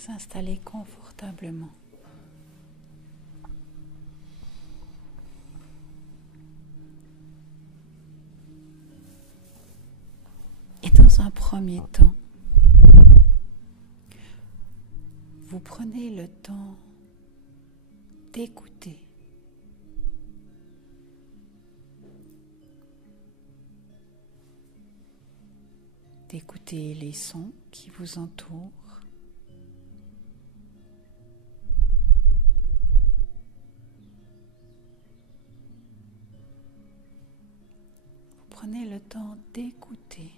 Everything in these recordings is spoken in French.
vous installer confortablement. Et dans un premier temps, vous prenez le temps d'écouter. D'écouter les sons qui vous entourent. Vous prenez le temps d'écouter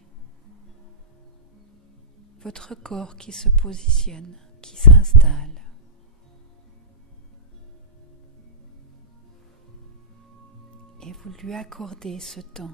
votre corps qui se positionne, qui s'installe. Et vous lui accordez ce temps.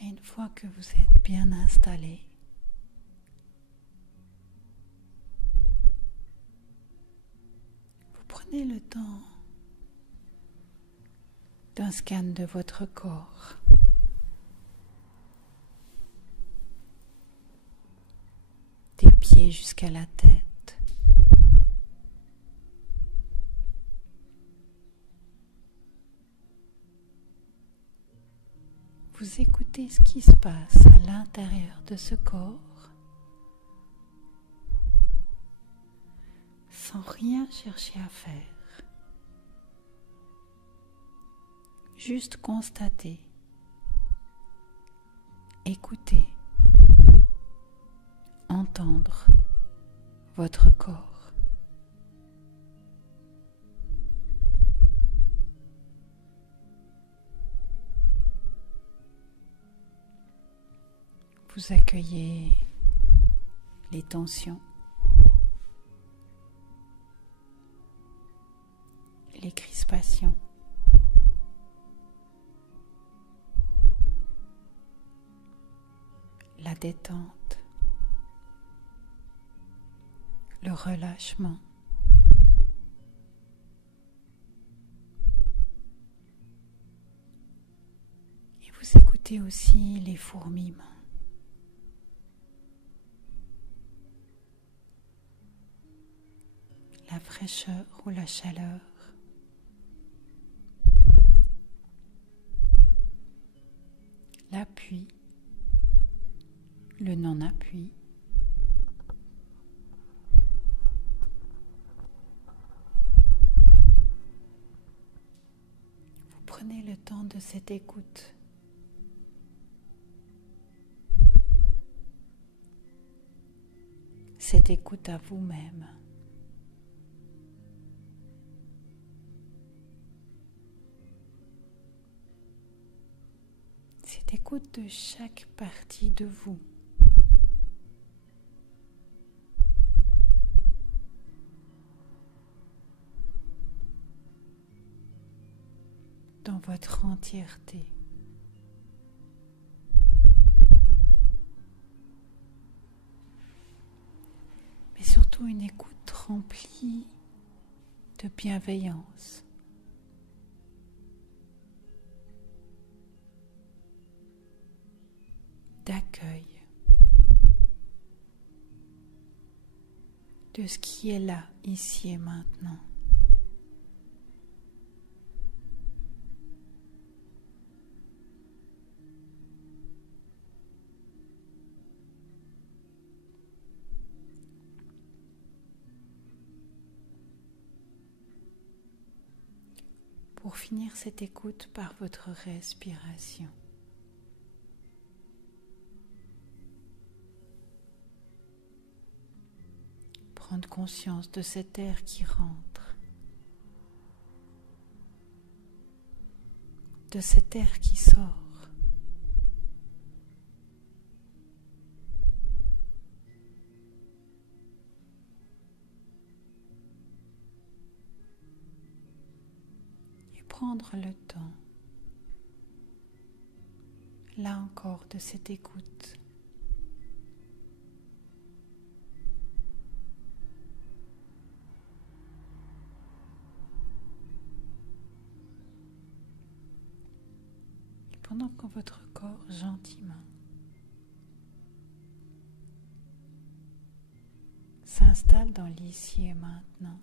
Et une fois que vous êtes bien installé, vous prenez le temps d'un scan de votre corps. Des pieds jusqu'à la tête. Vous écoutez ce qui se passe à l'intérieur de ce corps sans rien chercher à faire. Juste constater, écouter, entendre votre corps. Vous accueillez les tensions, les crispations, la détente, le relâchement. Et vous écoutez aussi les fourmillements. La fraîcheur ou la chaleur, l'appui, le non-appui, vous prenez le temps de cette écoute. Cette écoute à vous-même. Cette écoute de chaque partie de vous. Dans votre entièreté. Mais surtout une écoute remplie de bienveillance. D'accueil de ce qui est là, ici et maintenant. Pour finir cette écoute par votre respiration. Prendre conscience de cet air qui rentre, de cet air qui sort. Et prendre le temps là encore de cette écoute. Et pendant que votre corps gentiment s'installe dans l'ici et maintenant,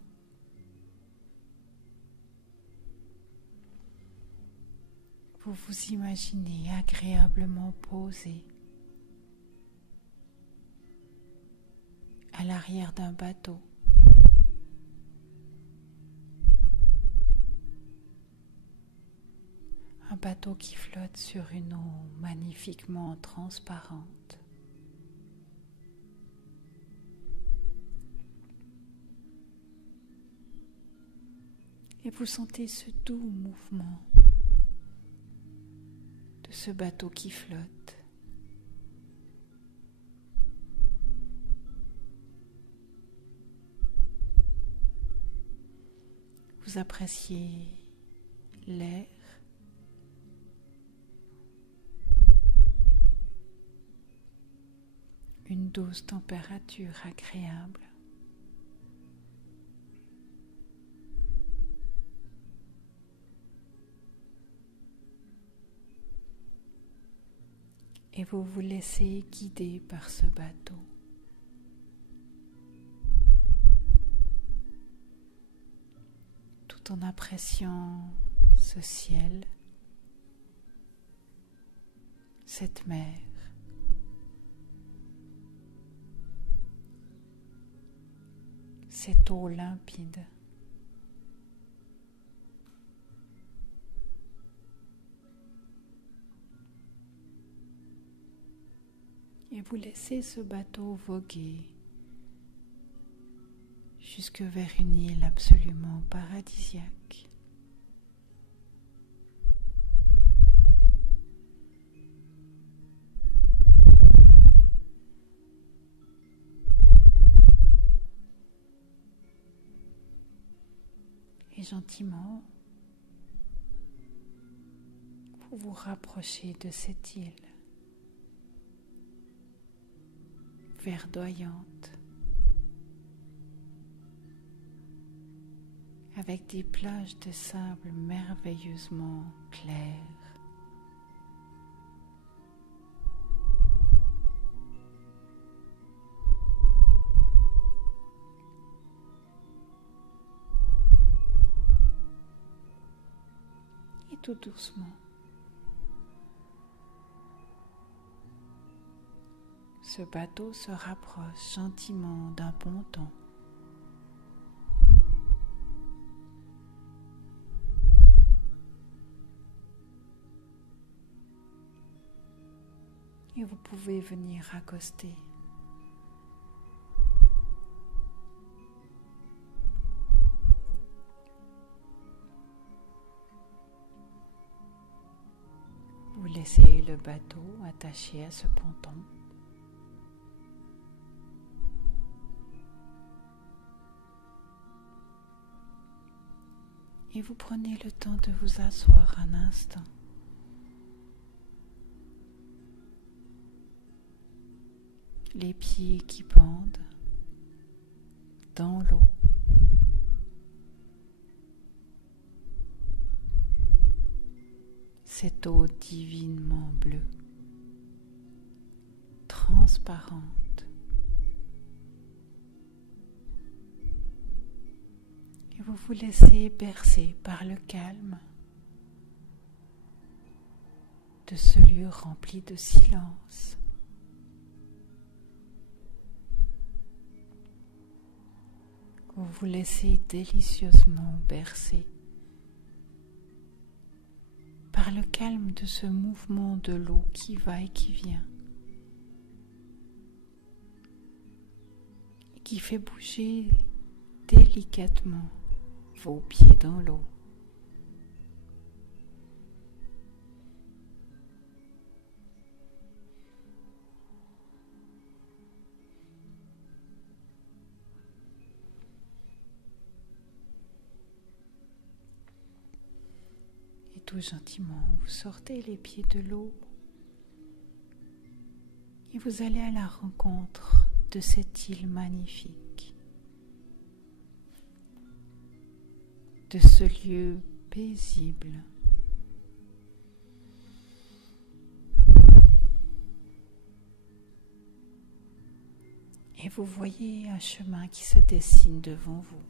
vous vous imaginez agréablement posé à l'arrière d'un bateau. Un bateau qui flotte sur une eau magnifiquement transparente. Et vous sentez ce doux mouvement de ce bateau qui flotte. Vous appréciez l'air, une douce température agréable. Et vous vous laissez guider par ce bateau. Tout en appréciant ce ciel, cette mer, cette eau limpide. Et vous laissez ce bateau voguer jusque vers une île absolument paradisiaque. Et gentiment, vous vous rapprochez de cette île verdoyante, avec des plages de sable merveilleusement claires. Et tout doucement, ce bateau se rapproche gentiment d'un ponton. Et vous pouvez venir accoster. Vous laissez le bateau attaché à ce ponton. Et vous prenez le temps de vous asseoir un instant. Les pieds qui pendent dans l'eau. Cette eau divinement bleue, transparente. Et vous vous laissez bercer par le calme de ce lieu rempli de silence. Vous vous laissez délicieusement bercer par le calme de ce mouvement de l'eau qui va et qui vient, et qui fait bouger délicatement vos pieds dans l'eau. Et tout gentiment, vous sortez les pieds de l'eau Et vous allez à la rencontre de cette île magnifique, de ce lieu paisible. Et vous voyez un chemin qui se dessine devant vous.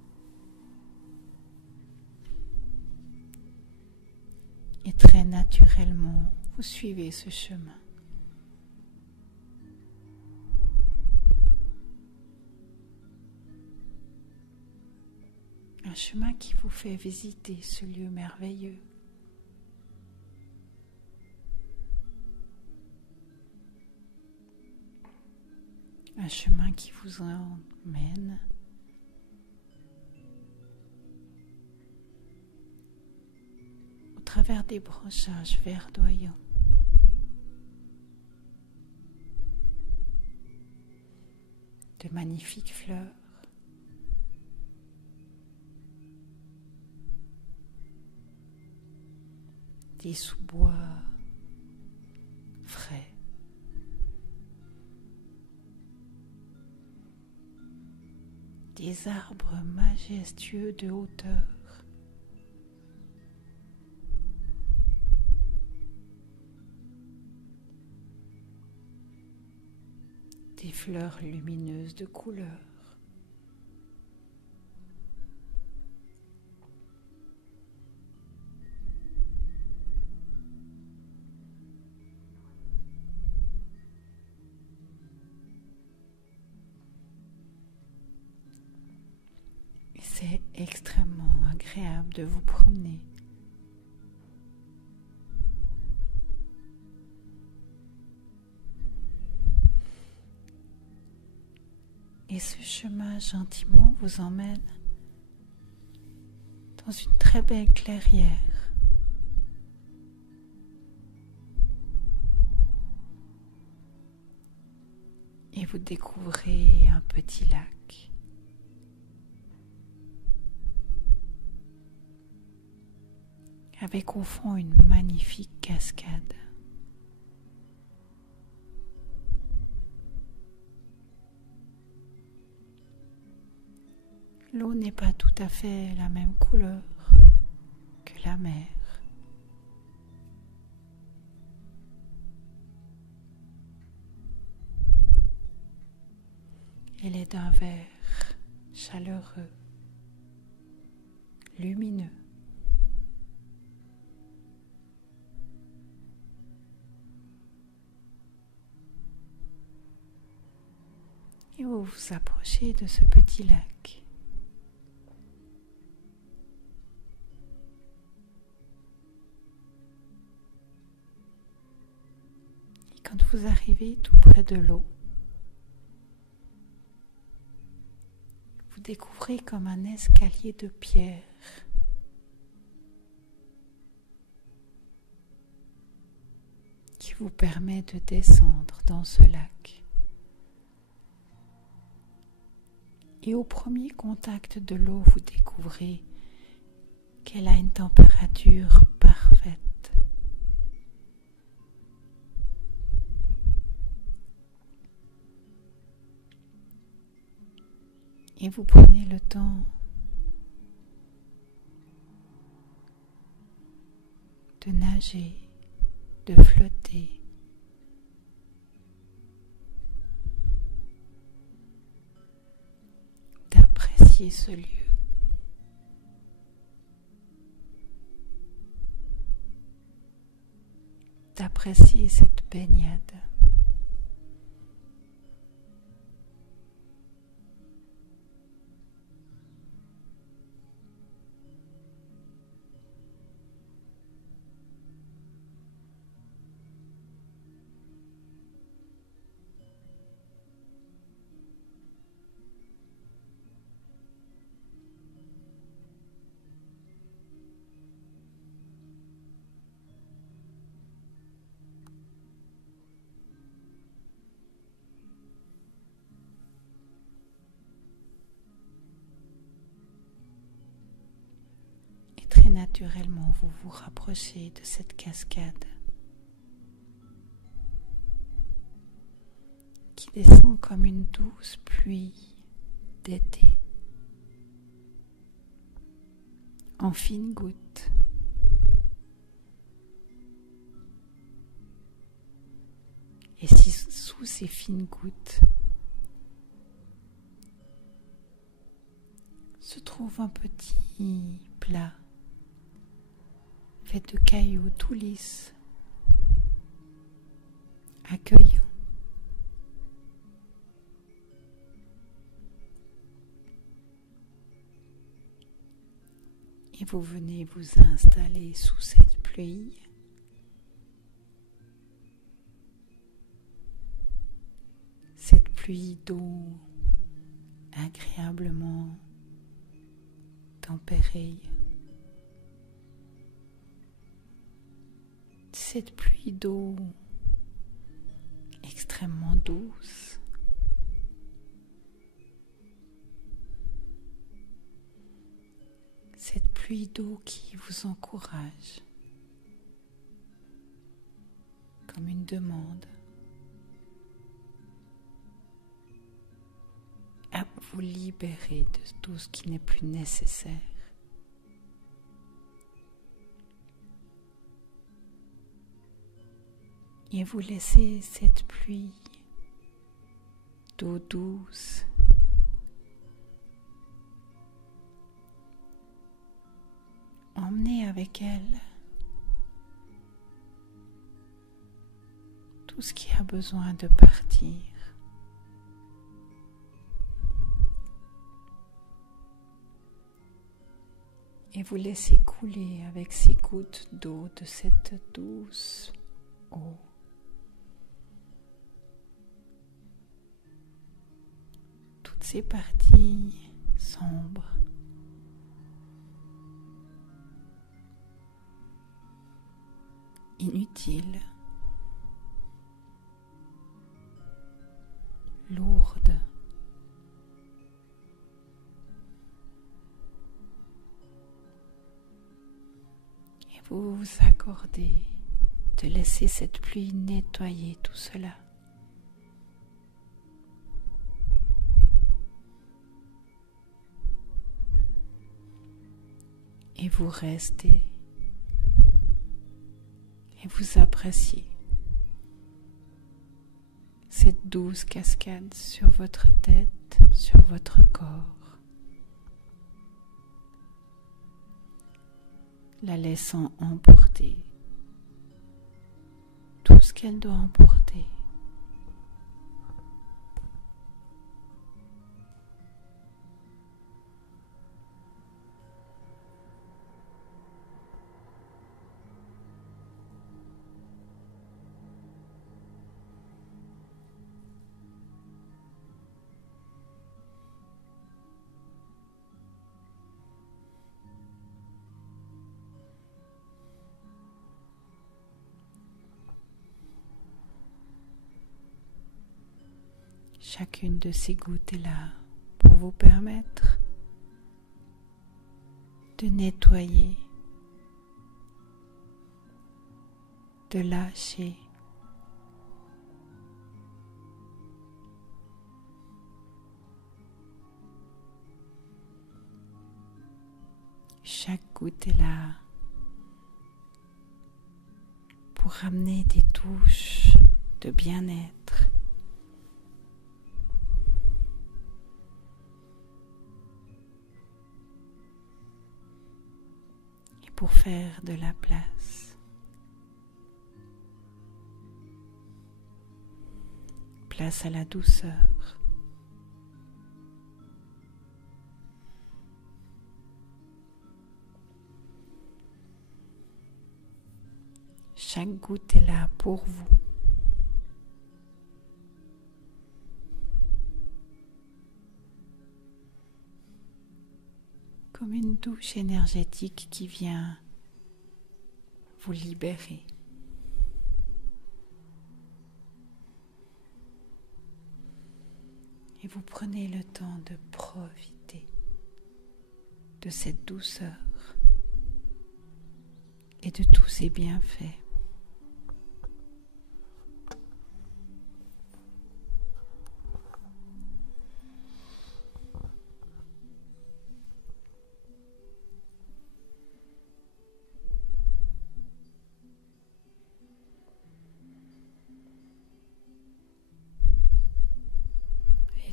Et très naturellement, vous suivez ce chemin. Un chemin qui vous fait visiter ce lieu merveilleux. Un chemin qui vous emmène au travers des branchages verdoyants. De magnifiques fleurs. Des sous-bois frais. Des arbres majestueux de hauteur. Des fleurs lumineuses de couleur. C'est extrêmement agréable de vous promener. Et ce chemin gentiment vous emmène dans une très belle clairière. Et vous découvrez un petit lac. Avec au fond une magnifique cascade. L'eau n'est pas tout à fait la même couleur que la mer. Elle est d'un vert chaleureux, lumineux. Et vous vous approchez de ce petit lac. Et quand vous arrivez tout près de l'eau, vous découvrez comme un escalier de pierre. Qui vous permet de descendre dans ce lac. Et au premier contact de l'eau, vous découvrez qu'elle a une température parfaite. Et vous prenez le temps de nager, de flotter. D'apprécier ce lieu. D'apprécier cette baignade. Très naturellement, vous vous rapprochez de cette cascade. qui descend comme une douce pluie d'été, en fines gouttes. Et si sous ces fines gouttes se trouve un petit plat fait de cailloux tout lisses, accueillant. Et vous venez vous installer sous cette pluie. Cette pluie d'eau agréablement tempérée. Cette pluie d'eau extrêmement douce. Cette pluie d'eau qui vous encourage comme une demande à vous libérer de tout ce qui n'est plus nécessaire. Et vous laissez cette pluie d'eau douce emmener avec elle tout ce qui a besoin de partir. Et vous laissez couler avec ces gouttes d'eau de cette douce eau. Toutes ces parties sombres, inutiles, lourdes, et vous vous accordez de laisser cette pluie nettoyer tout cela. Et vous restez et vous appréciez cette douce cascade sur votre tête, sur votre corps, la laissant emporter tout ce qu'elle doit emporter. Chacune de ces gouttes est là pour vous permettre de nettoyer, de lâcher, chaque goutte est là pour ramener des touches de bien-être. Pour faire de la place. Place à la douceur. Chaque goutte est là pour vous. Comme une douche énergétique qui vient vous libérer. Et vous prenez le temps de profiter de cette douceur et de tous ces bienfaits.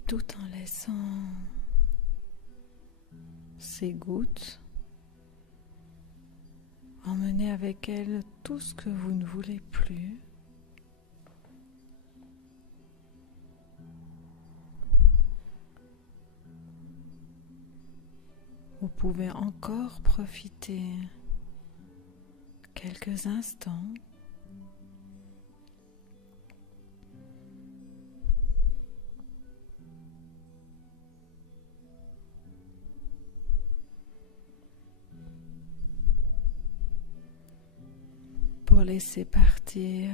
tout en laissant ces gouttes emmener avec elles tout ce que vous ne voulez plus. Vous pouvez encore profiter quelques instants pour laisser partir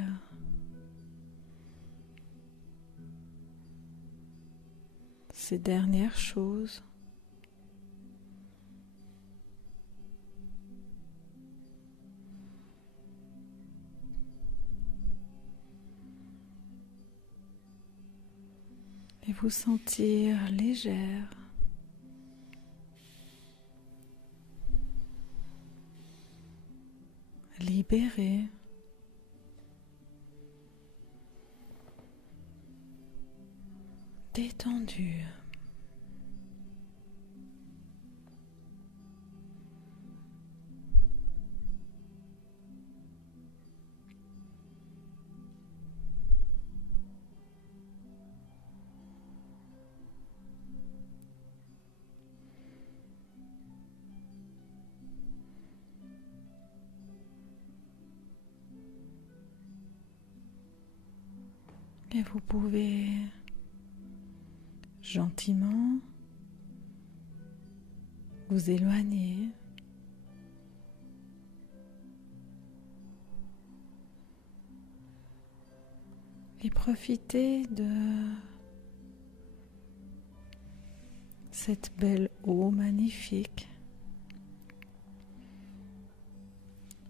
ces dernières choses. Et vous sentir légère, libérée, détendue. Et vous pouvez gentiment vous éloigner et profiter de cette belle eau magnifique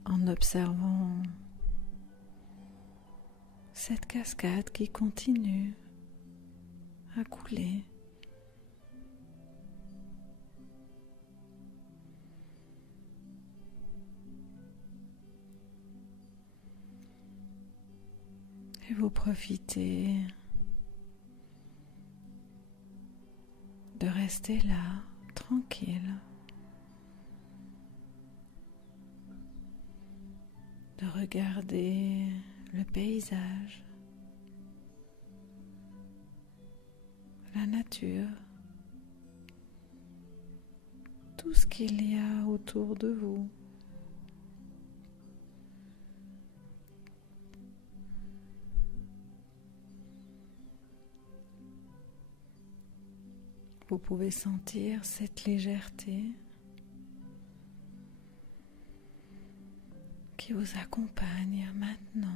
en observant cette cascade qui continue à couler. Et vous profitez de rester là, tranquille, de regarder le paysage, la nature, tout ce qu'il y a autour de vous. Vous pouvez sentir cette légèreté qui vous accompagne maintenant.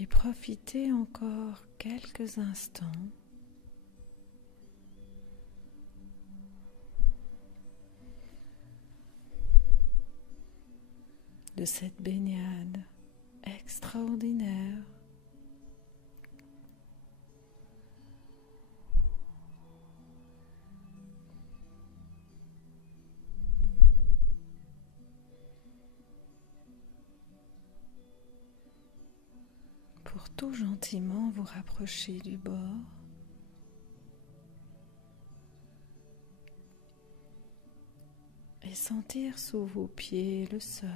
Et profitez encore quelques instants de cette baignade extraordinaire. Pour tout gentiment vous rapprocher du bord et sentir sous vos pieds le sol.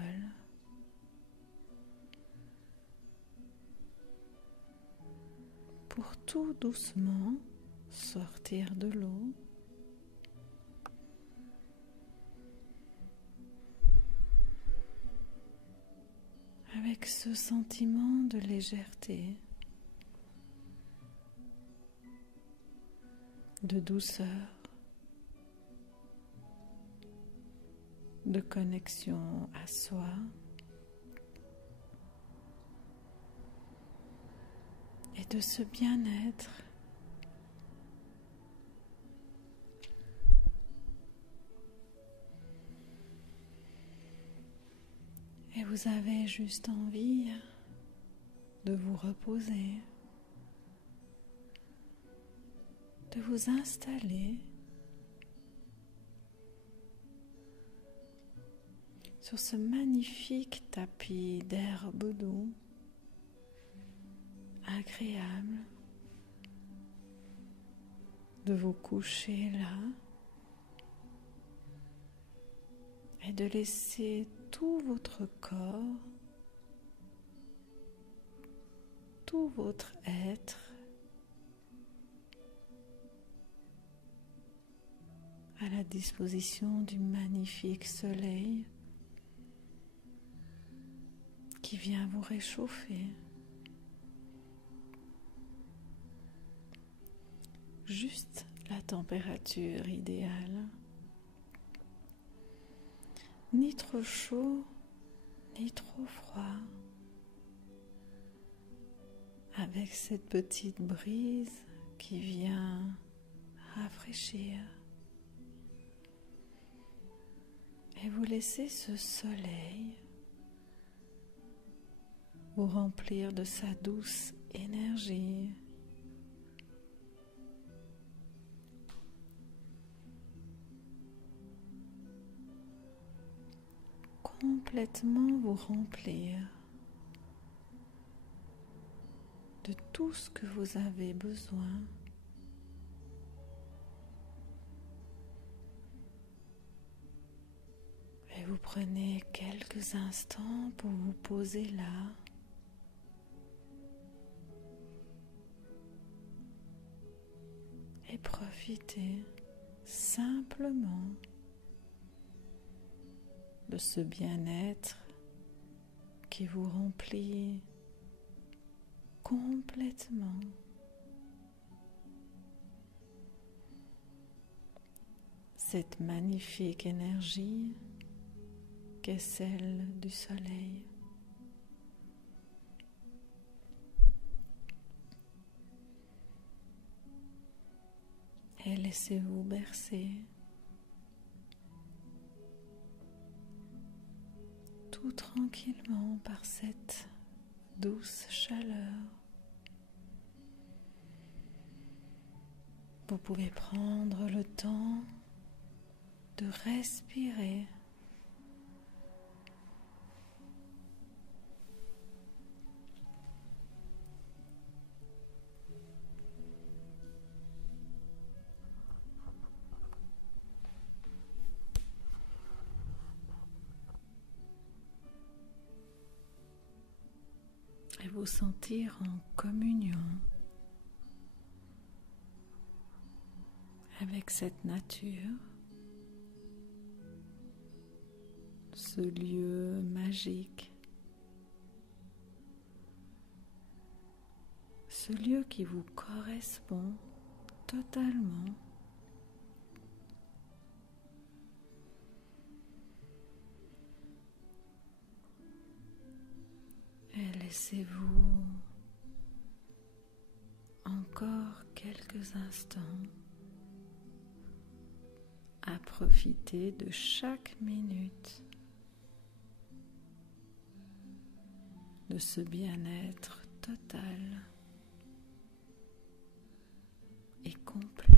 Pour tout doucement sortir de l'eau. Avec ce sentiment de légèreté, de douceur, de connexion à soi, et de ce bien-être et vous avez juste envie de vous reposer, de vous installer sur ce magnifique tapis d'herbe doux, agréable, de vous coucher là et de laisser tout votre corps, tout votre être à la disposition du magnifique soleil qui vient vous réchauffer. Juste la température idéale, ni trop chaud, ni trop froid, avec cette petite brise qui vient rafraîchir. Et vous laissez ce soleil vous remplir de sa douce énergie. Complètement vous remplir de tout ce que vous avez besoin. Et vous prenez quelques instants pour vous poser là. Et profitez simplement de ce bien-être qui vous remplit complètement. Cette magnifique énergie qu'est celle du soleil. Et laissez-vous bercer tout tranquillement par cette douce chaleur. Vous pouvez prendre le temps de respirer. Et vous sentir en communion avec cette nature, ce lieu magique, ce lieu qui vous correspond totalement. Et laissez-vous encore quelques instants à profiter de chaque minute de ce bien-être total et complet.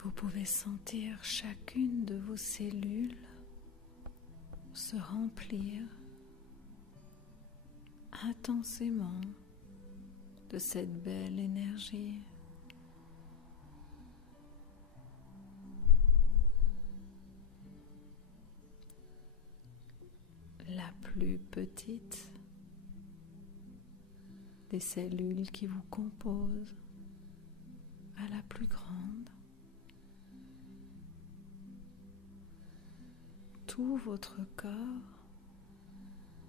Vous pouvez sentir chacune de vos cellules se remplir intensément de cette belle énergie. La plus petite des cellules qui vous composent à la plus grande. Tout votre corps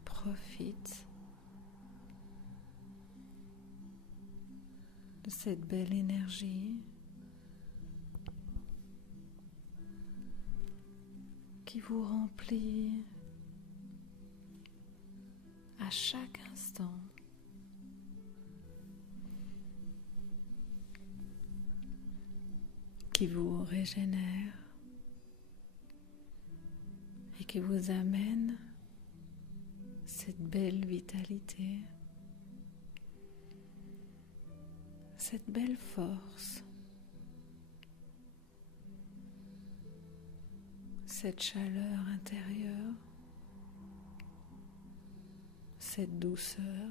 profite de cette belle énergie qui vous remplit à chaque instant. Qui vous régénère et qui vous amène cette belle vitalité, cette belle force, cette chaleur intérieure, cette douceur,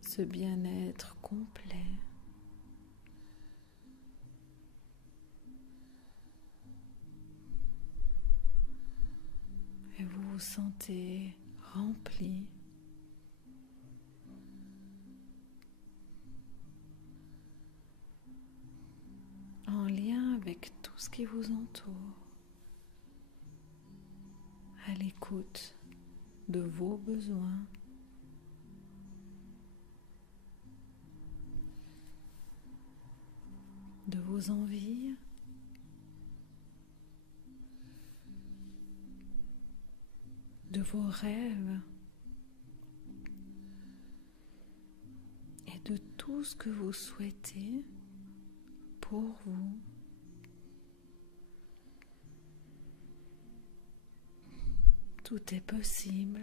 ce bien-être complet. Et vous vous sentez rempli, en lien avec tout ce qui vous entoure, à l'écoute de vos besoins, de vos envies, de vos rêves et de tout ce que vous souhaitez pour vous. Tout est possible.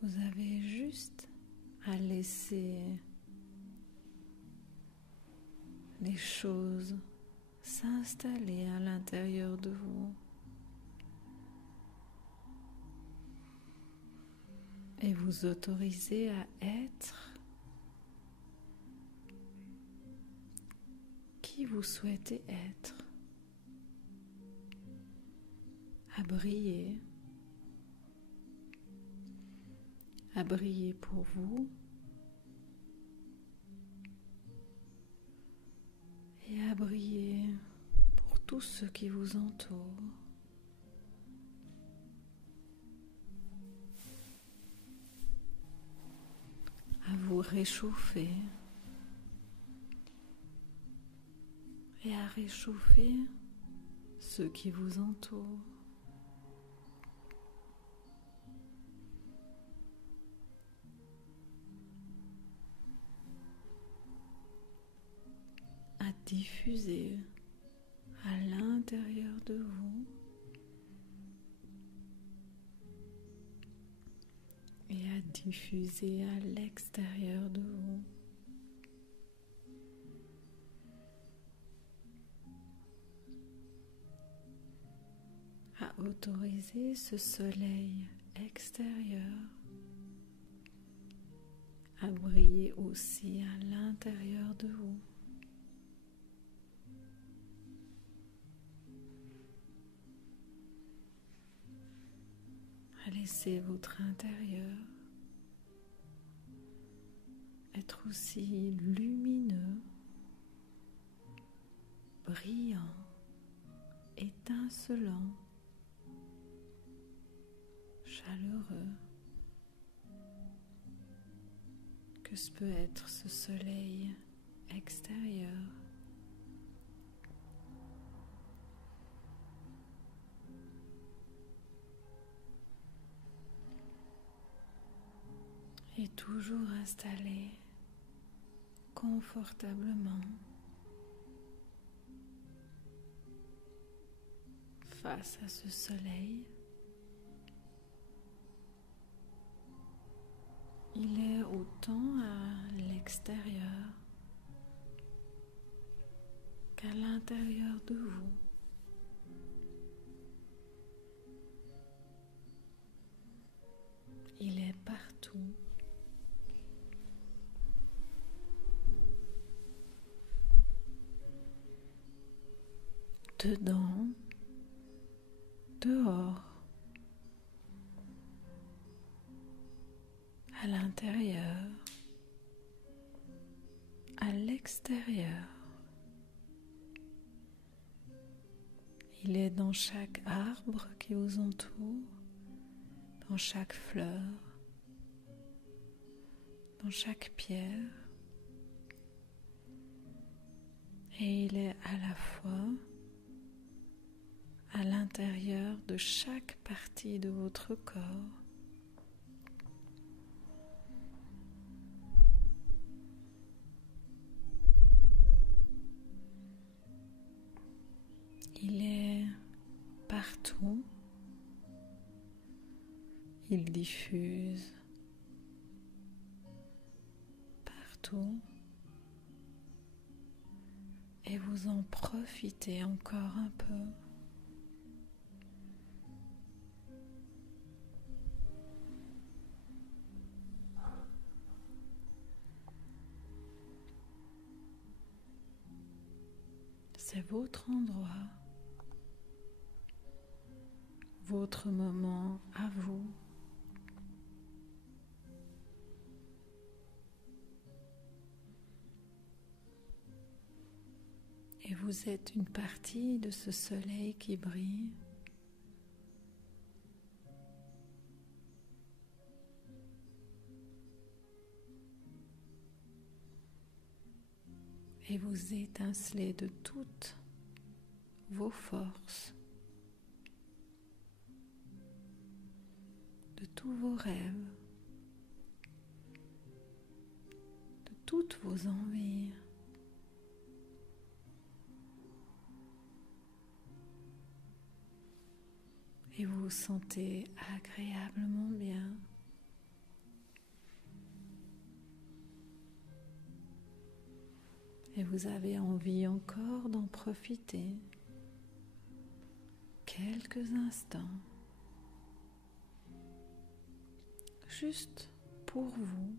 Vous avez juste à laisser les choses s'installer à l'intérieur de vous et vous autoriser à être qui vous souhaitez être, à briller pour vous et à briller pour tous ceux qui vous entourent. À vous réchauffer et à réchauffer ceux qui vous entourent. À diffuser à l'intérieur de vous et à diffuser à l'extérieur de vous. À autoriser ce soleil extérieur à briller aussi à l'intérieur de vous. À laisser votre intérieur être aussi lumineux, brillant, étincelant, chaleureux que ce peut être ce soleil extérieur. Et toujours installé confortablement face à ce soleil. Il est autant à l'extérieur qu'à l'intérieur de vous. Il est partout. Dedans dehors, à l'intérieur, à l'extérieur. Il est dans chaque arbre qui vous entoure, dans chaque fleur, dans chaque pierre. Et il est à la fois à l'intérieur de chaque partie de votre corps. Il est partout. Il diffuse partout. Et vous en profitez encore un peu. C'est votre endroit, votre moment à vous. Et vous êtes une partie de ce soleil qui brille. Et vous étincelez de toutes vos forces, de tous vos rêves, de toutes vos envies. Et vous vous sentez agréablement bien. Et vous avez envie encore d'en profiter quelques instants, juste pour vous,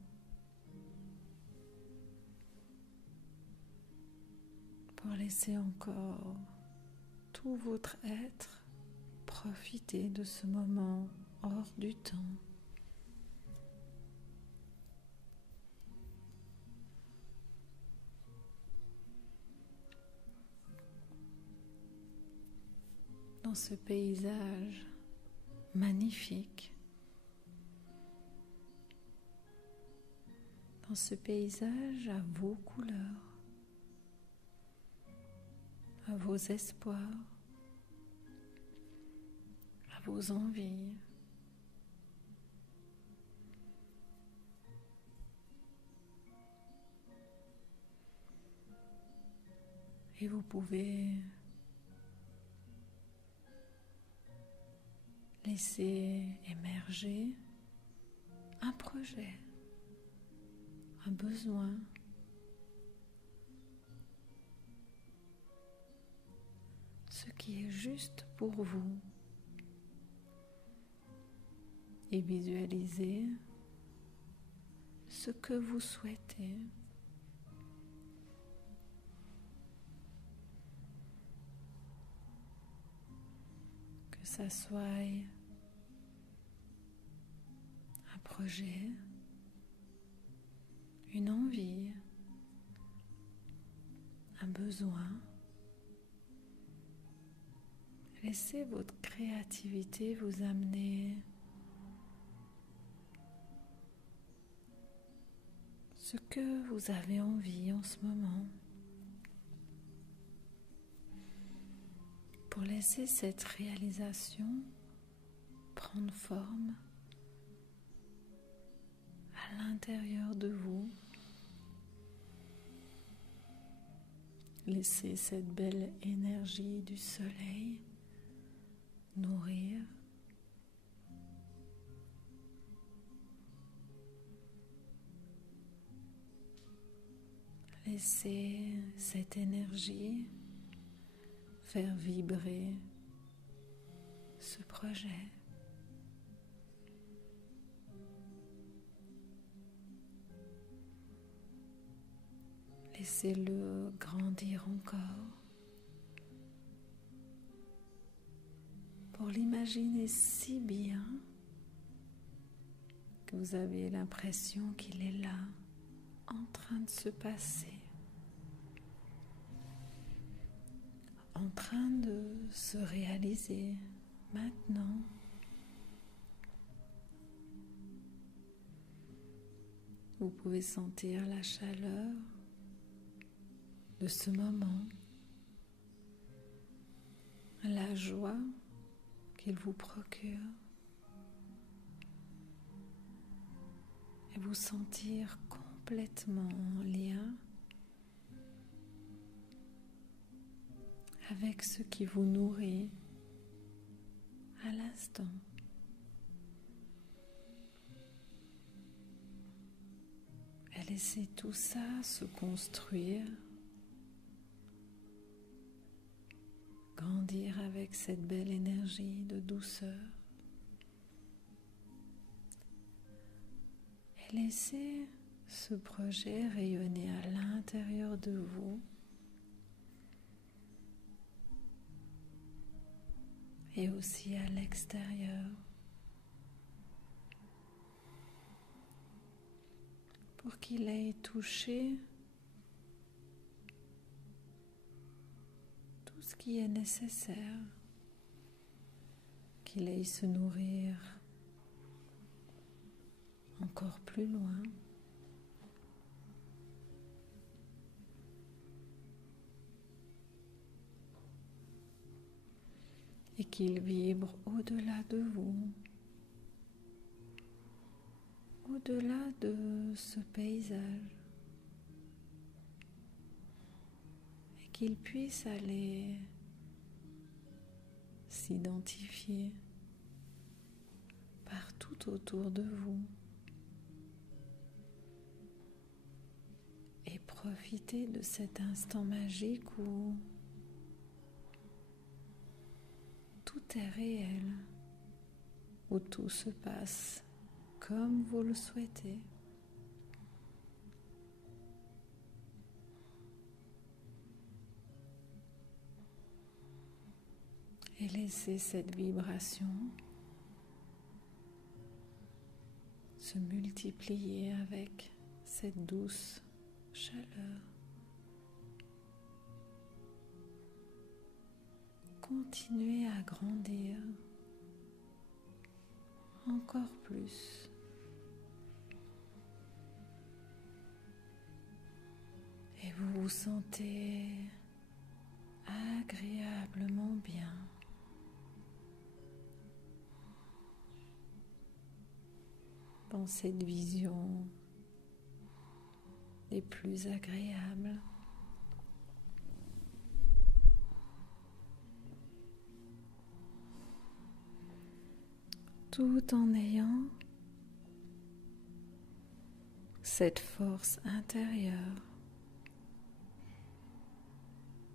pour laisser encore tout votre être profiter de ce moment hors du temps. Dans ce paysage magnifique, dans ce paysage à vos couleurs, à vos espoirs, à vos envies. Et vous pouvez laisser émerger un projet, un besoin, ce qui est juste pour vous, et visualiser ce que vous souhaitez. Que ça soit un projet, une envie, un besoin. Laissez votre créativité vous amener ce que vous avez envie en ce moment, pour laisser cette réalisation prendre forme à l'intérieur de vous. Laissez cette belle énergie du soleil nourrir. Laissez cette énergie faire vibrer ce projet. Laissez-le grandir encore pour pour l'imaginer si bien que vous avez l'impression qu'il est là, en train de se passer, en train de se réaliser maintenant. Vous pouvez sentir la chaleur de ce moment, la joie qu'il vous procure, et vous sentir complètement en lien avec ce qui vous nourrit à l'instant. Et laissez tout ça se construire, grandir avec cette belle énergie de douceur. Et laissez ce projet rayonner à l'intérieur de vous et aussi à l'extérieur, pour qu'il aille toucher tout ce qui est nécessaire, qu'il aille se nourrir encore plus loin, et qu'il vibre au-delà de vous, au-delà de ce paysage, et qu'il puisse aller s'identifier partout autour de vous et profiter de cet instant magique où tout est réel, où tout se passe comme vous le souhaitez. Et laissez cette vibration se multiplier avec cette douce chaleur. Continuez à grandir encore plus. Et vous vous sentez agréablement bien. Dans cette vision des plus agréables. Tout en ayant cette force intérieure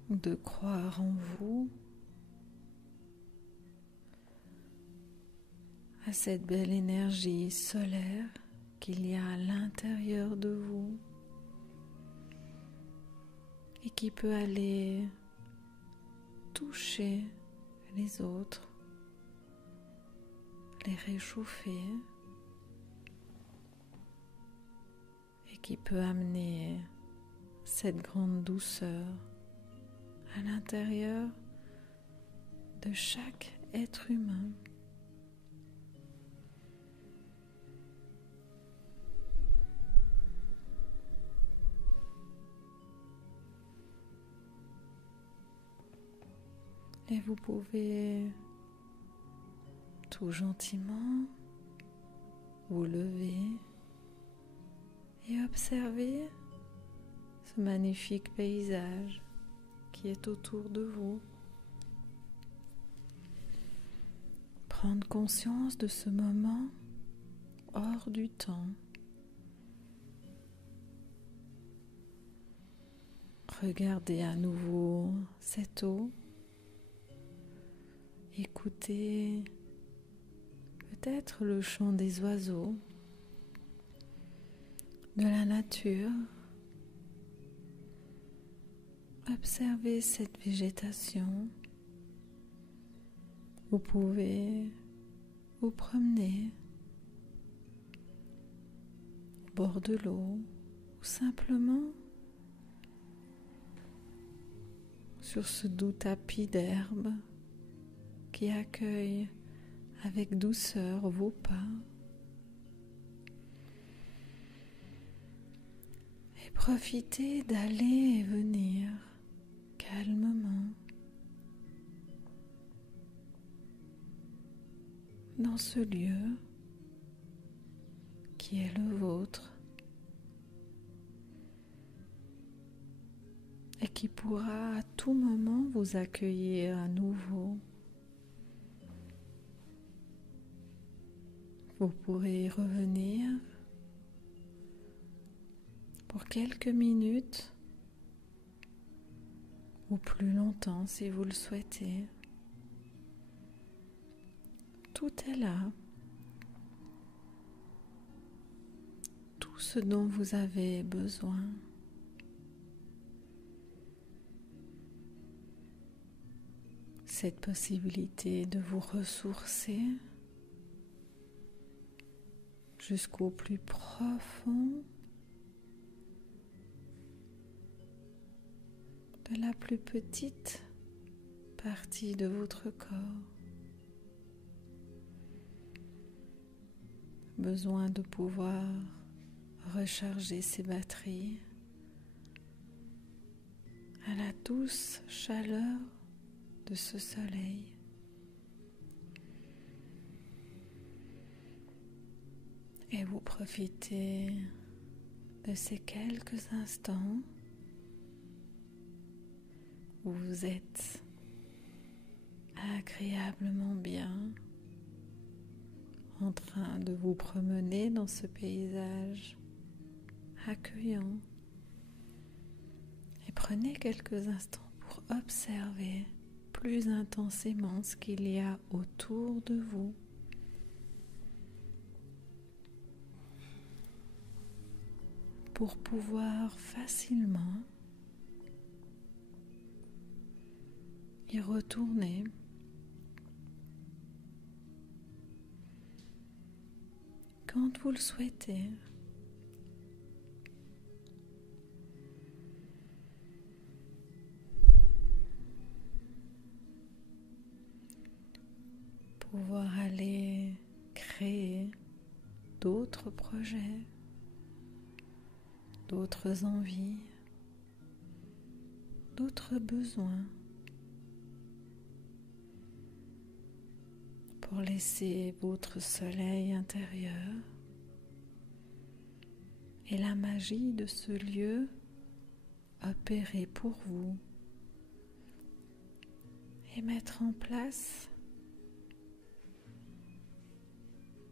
de croire en vous, à cette belle énergie solaire qu'il y a à l'intérieur de vous et qui peut aller toucher les autres, les réchauffer et qui peut amener cette grande douceur à l'intérieur de chaque être humain. Et vous pouvez tout gentiment vous lever et observer ce magnifique paysage qui est autour de vous. Prendre conscience de ce moment hors du temps. Regardez à nouveau cette eau. Écoutez peut-être le chant des oiseaux, de la nature. Observez cette végétation Vous pouvez vous promener au bord de l'eau ou simplement sur ce doux tapis d'herbe qui accueille avec douceur vos pas. Et profitez d'aller et venir calmement dans ce lieu qui est le vôtre et qui pourra à tout moment vous accueillir à nouveau. Vous pourrez y revenir pour quelques minutes ou plus longtemps si vous le souhaitez. Tout est là. Tout ce dont vous avez besoin. Cette possibilité de vous ressourcer jusqu'au plus profond de la plus petite partie de votre corps. Besoin de pouvoir recharger ses batteries à la douce chaleur de ce soleil. Et vous profitez de ces quelques instants où vous êtes agréablement bien en train de vous promener dans ce paysage accueillant. Et prenez quelques instants pour observer plus intensément ce qu'il y a autour de vous. Pour pouvoir facilement y retourner quand vous le souhaitez. Pouvoir aller créer d'autres projets, d'autres envies, d'autres besoins, pour laisser votre soleil intérieur et la magie de ce lieu opérer pour vous et mettre en place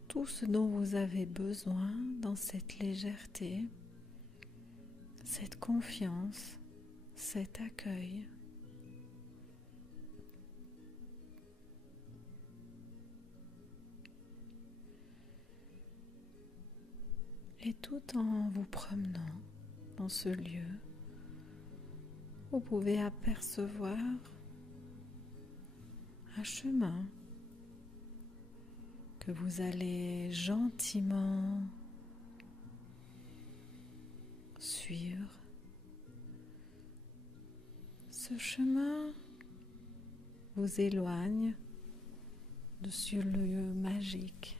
tout ce dont vous avez besoin dans cette légèreté, cette confiance, cet accueil. Et tout en vous promenant dans ce lieu, vous pouvez apercevoir un chemin que vous allez gentiment suivre. Ce chemin vous éloigne de ce lieu magique.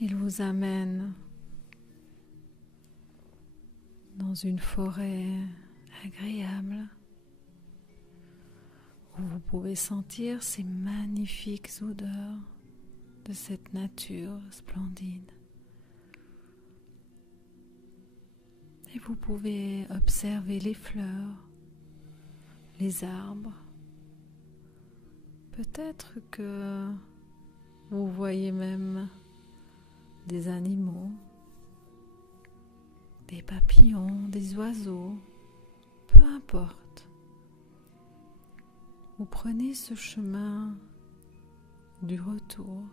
Il vous amène dans une forêt agréable où vous pouvez sentir ces magnifiques odeurs de cette nature splendide. Et vous pouvez observer les fleurs, les arbres. Peut-être que vous voyez même des animaux, des papillons, des oiseaux, peu importe. Vous prenez ce chemin du retour,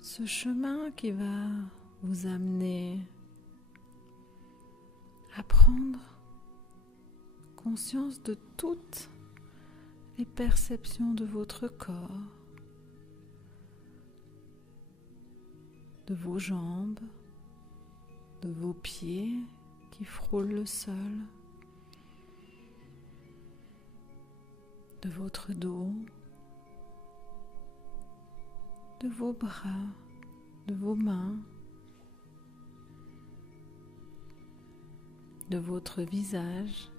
ce chemin qui va vous amener à prendre conscience de toutes les perceptions de votre corps, de vos jambes, de vos pieds qui frôlent le sol, de votre dos, de vos bras, de vos mains, de votre visage,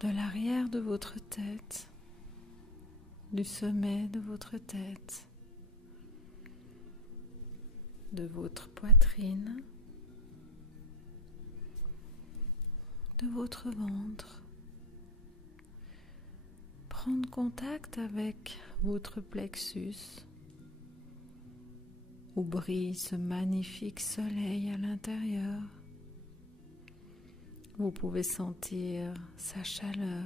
de l'arrière de votre tête, du sommet de votre tête, de votre poitrine, de votre ventre. Prendre contact avec votre plexus où brille ce magnifique soleil à l'intérieur. Vous pouvez sentir sa chaleur.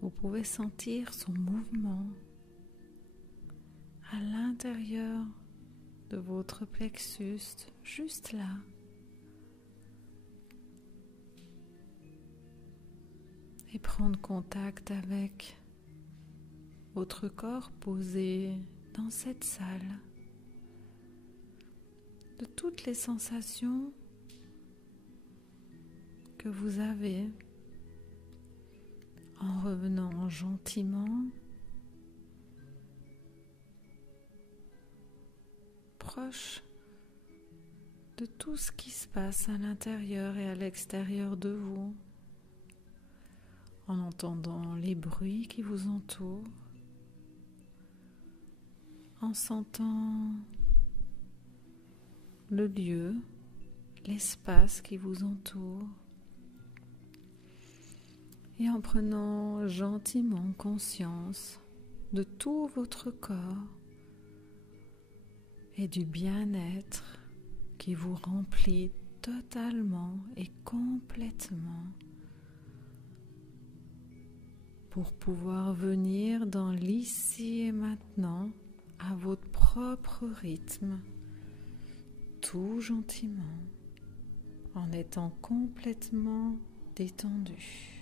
Vous pouvez sentir son mouvement à l'intérieur de votre plexus, juste là. Et prendre contact avec votre corps posé dans cette salle, de toutes les sensations que vous avez en revenant gentiment proche de tout ce qui se passe à l'intérieur et à l'extérieur de vous, en entendant les bruits qui vous entourent, en sentant le lieu, l'espace qui vous entoure, et en prenant gentiment conscience de tout votre corps et du bien-être qui vous remplit totalement et complètement pour pouvoir venir dans l'ici et maintenant à votre propre rythme, tout gentiment, en étant complètement détendu.